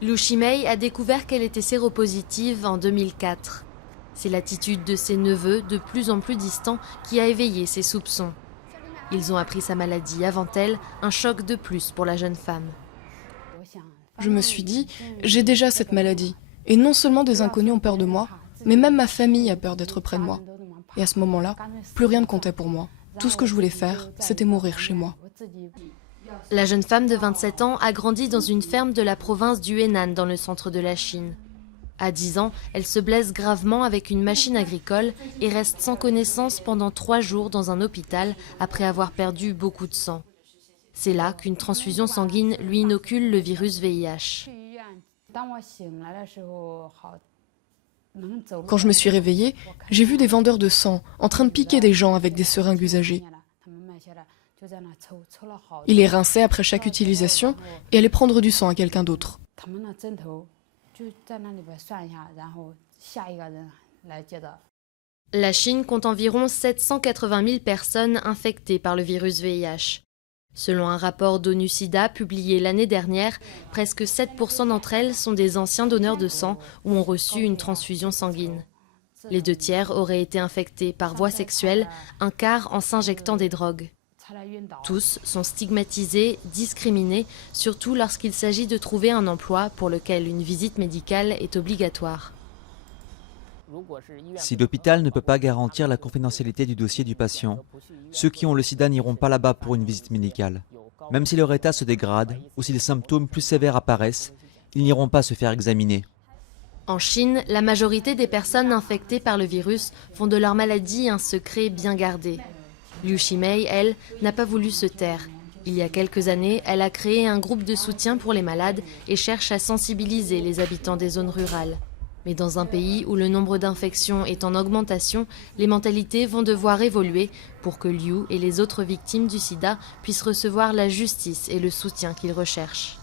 Liu Shimei a découvert qu'elle était séropositive en 2004. C'est l'attitude de ses neveux, de plus en plus distants, qui a éveillé ses soupçons. Ils ont appris sa maladie avant elle, un choc de plus pour la jeune femme. Je me suis dit, j'ai déjà cette maladie. Et non seulement des inconnus ont peur de moi, mais même ma famille a peur d'être près de moi. Et à ce moment-là, plus rien ne comptait pour moi. Tout ce que je voulais faire, c'était mourir chez moi. La jeune femme de 27 ans a grandi dans une ferme de la province du Henan dans le centre de la Chine. À 10 ans, elle se blesse gravement avec une machine agricole et reste sans connaissance pendant 3 jours dans un hôpital après avoir perdu beaucoup de sang. C'est là qu'une transfusion sanguine lui inocule le virus VIH. Quand je me suis réveillée, j'ai vu des vendeurs de sang en train de piquer des gens avec des seringues usagées. Ils les rinçaient après chaque utilisation et allaient prendre du sang à quelqu'un d'autre. La Chine compte environ 780 000 personnes infectées par le virus VIH. Selon un rapport d'ONU-SIDA publié l'année dernière, presque 7% d'entre elles sont des anciens donneurs de sang ou ont reçu une transfusion sanguine. Les 2 tiers auraient été infectés par voie sexuelle, un quart en s'injectant des drogues. Tous sont stigmatisés, discriminés, surtout lorsqu'il s'agit de trouver un emploi pour lequel une visite médicale est obligatoire. Si l'hôpital ne peut pas garantir la confidentialité du dossier du patient, ceux qui ont le sida n'iront pas là-bas pour une visite médicale. Même si leur état se dégrade ou si des symptômes plus sévères apparaissent, ils n'iront pas se faire examiner. En Chine, la majorité des personnes infectées par le virus font de leur maladie un secret bien gardé. Liu Shimei, elle, n'a pas voulu se taire. Il y a quelques années, elle a créé un groupe de soutien pour les malades et cherche à sensibiliser les habitants des zones rurales. Mais dans un pays où le nombre d'infections est en augmentation, les mentalités vont devoir évoluer pour que Liu et les autres victimes du sida puissent recevoir la justice et le soutien qu'ils recherchent.